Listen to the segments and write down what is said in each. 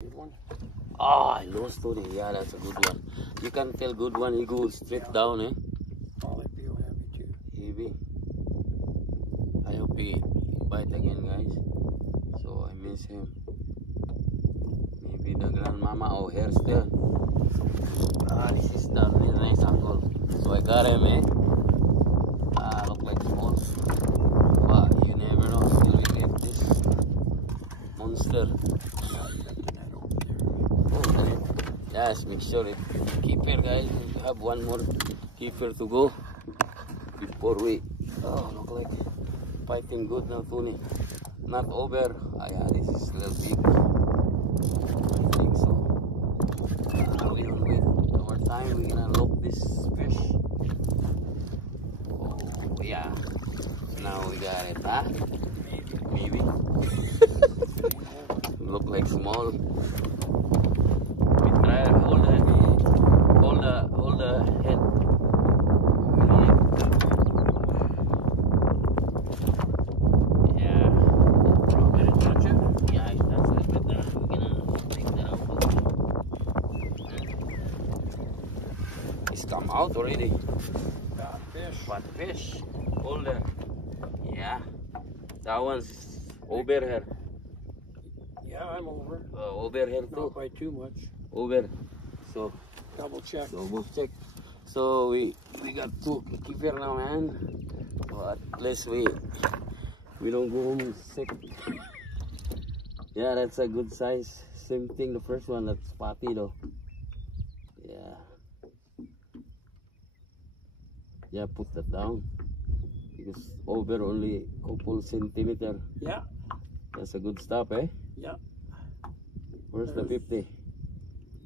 Good one. Ah, I lost Tony. Yeah, that's a good one. You can tell good one. He goes straight down, eh? Oh, I feel heavy too. Heavy. I hope he bite again, guys. So I miss him. Maybe the grandmama or her still. Ah, this is the really nice uncle. So I got him, eh? Ah, look like small. But you never know. Still we get this monster. Okay. Yes, make sure it keeper, guys. We have one more keeper to go before we. Oh, look like fighting good now, Tony. Not over. Ah, yeah, this is a little big. I think so. We will wait our time. We're gonna look this fish. Oh, yeah. Now we got it, huh? Maybe. Look like small. We try to hold the head. We don't have to. Yeah. Did it touch it? Yeah, that's it. But we're gonna take that out. It's come out already. Got fish. What fish? Hold there. Yeah. That one's over here. Yeah, I'm over. Over here too. Not by too much. Over. So Double check. we'll check. So we got two keep here now, man. So at least we don't go home sick. Yeah, that's a good size. Same thing the first one, that's spotty though. Yeah. Yeah, put that down. Because over only couple centimeter. Yeah. That's a good stop, eh? Yeah. Where's the 50?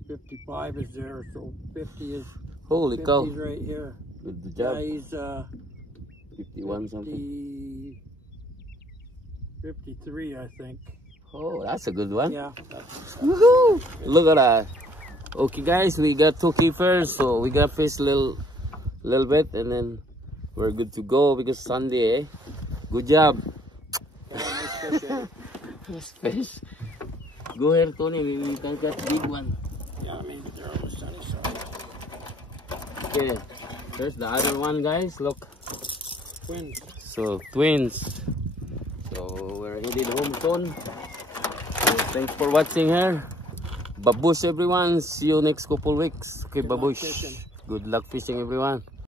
55 is there, so 50 is. Holy 50 cow. is right here. Good job. Yeah, he's 51 something. 53, I think. Oh, that's a good one. Yeah. Woohoo! Look at that. Okay, guys, we got two keepers, so we got fish little bit, and then we're good to go because Sunday, eh? Good job. Nice fish, eh? Nice fish. Go here, Tony. We can catch big one. Yeah, I mean, they're on the sunny side. Okay, there's the other one, guys. Look. Twins. So twins. So we're headed home soon. So thanks for watching here. Babush everyone. See you next couple weeks. Okay, Good luck babush. fishing. Good luck fishing everyone.